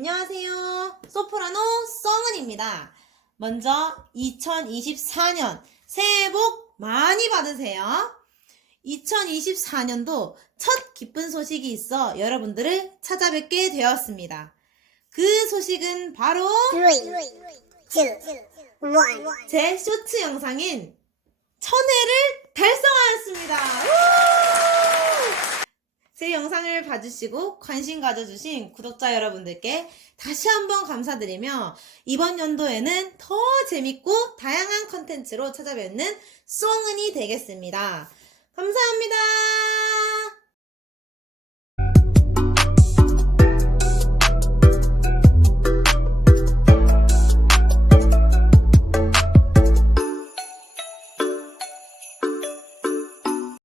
안녕하세요. 소프라노 썽은입니다. 먼저 2024년 새해 복 많이 받으세요. 2024년도 첫 기쁜 소식이 있어 여러분들을 찾아뵙게 되었습니다. 그 소식은 바로 three, two, one. 제 쇼츠 영상인 천회를 달성하였습니다. 우! 제 영상을 봐주시고 관심 가져주신 구독자 여러분들께 다시 한번 감사드리며 이번 연도에는 더 재밌고 다양한 컨텐츠로 찾아뵙는 쏘은이 되겠습니다. 감사합니다.